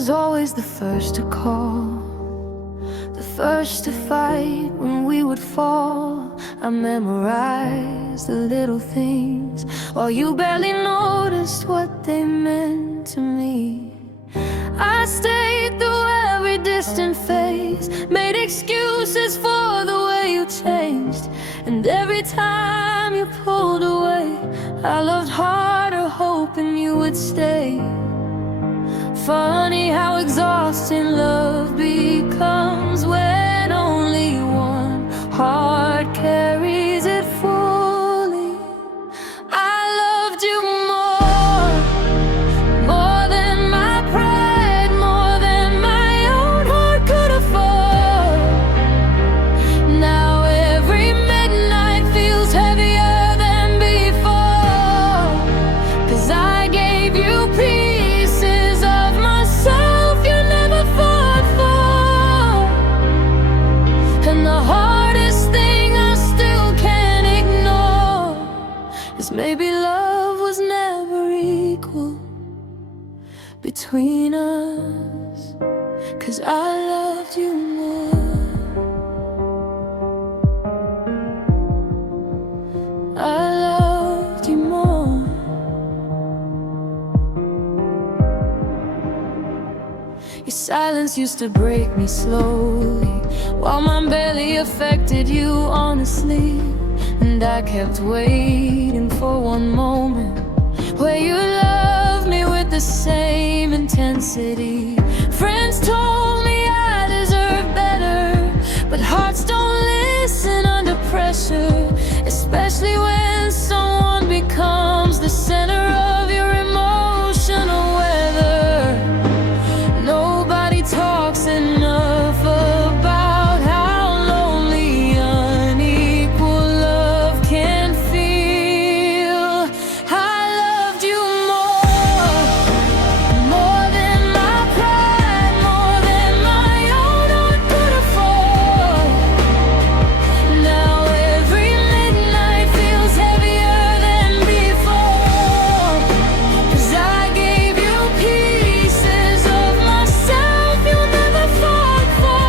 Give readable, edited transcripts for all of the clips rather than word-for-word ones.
was always the first to call, the first to fight when we would fall. I memorized the little things while you barely noticed what they meant to me. I stayed through every distant phase, made excuses for the way you changed, and every time you pulled away, I loved harder, hoping you would stay. Funny how exhausting love becomes when only one heart carries it fully. I loved you more than my pride, more than my own heart could afford. Now every midnight feels heavier than before, 'cause I gave you pieces of myself you never fought for. And the hardest thing I still can't ignore is maybe love was never equal between us, 'cause I loved you more. I loved you more. Your silence used to break me slowly, while mine barely affected you honestly. And I kept waiting for one moment where you loved me with the same intensity. Friends told me I deserved better, but hearts don't listen under pressure, especially when someone becomes the center of your emotional weather. Nobody talks enough about how lonely unequal love can feel. I loved you more than my pride, more than my own heart could afford. Now every midnight feels heavier than before, 'cause I gave you pieces of myself you never fought for.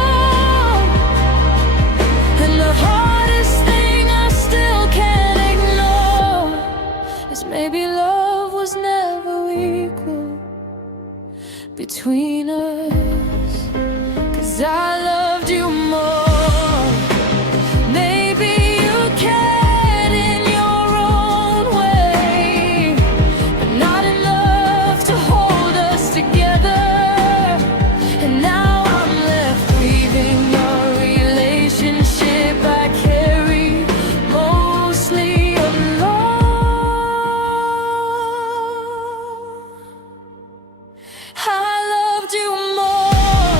And the hardest thing I still can't ignore is maybe love was never equal between us, 'cause I loved you more. Maybe you cared in your own way, but not enough to hold us together. And now I'm left grieving your relationship I carry mostly alone. I loved you more,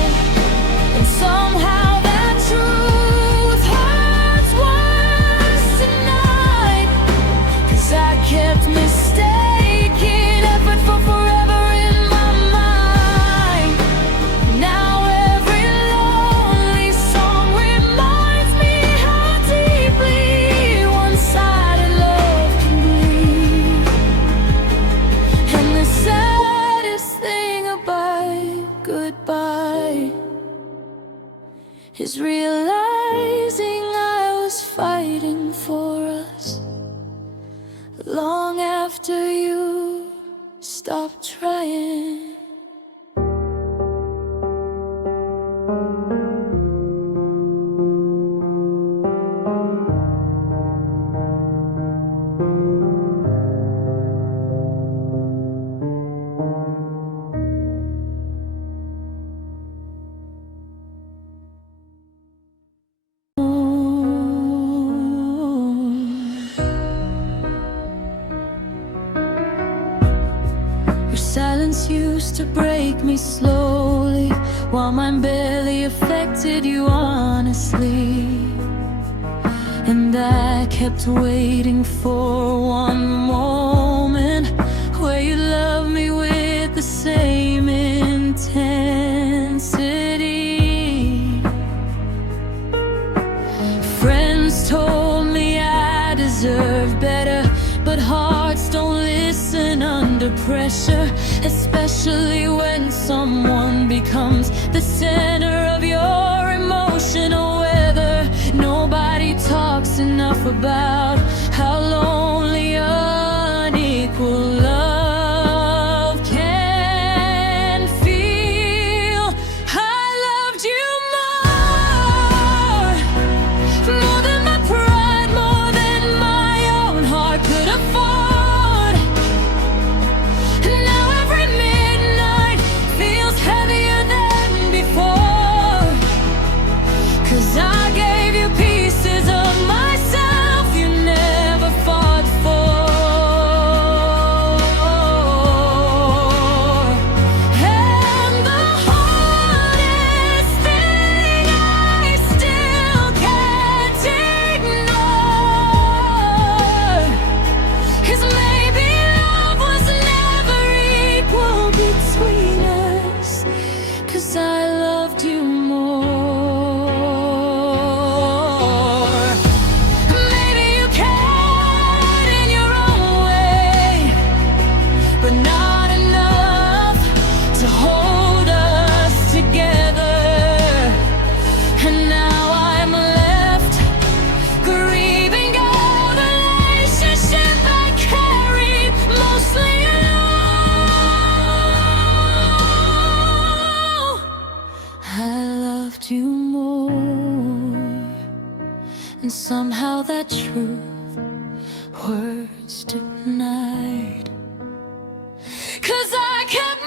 and somehow that truth hurts worse tonight, 'cause I kept mistaking effort for forever in my mind. Now every lonely song reminds me how deeply one-sided love can bleed. And the saddest thing about goodbye is realizing I was fighting for us long after you stopped trying. Your silence used to break me slowly, while mine barely affected you honestly. And I kept waiting for one moment where you loved me with the same intensity. Friends told me I deserved better, but hearts don't listen under pressure, especially when someone becomes the center of your emotional weather. Nobody talks enough about how lonely unequal love can feel. I loved you more than my pride, more than my own heart could afford. Now every midnight feels heavier than before, 'cause I gave you pieces of myself you never fought for. And the hardest thing I still can't ignore is maybe love was never equal between us, 'cause I loved you more. Maybe you cared in your own way, but not enough to hold us together. And now I'm left grieving a relationship I carried mostly alone. I loved you more, and somehow that truth hurts tonight, 'cause I kept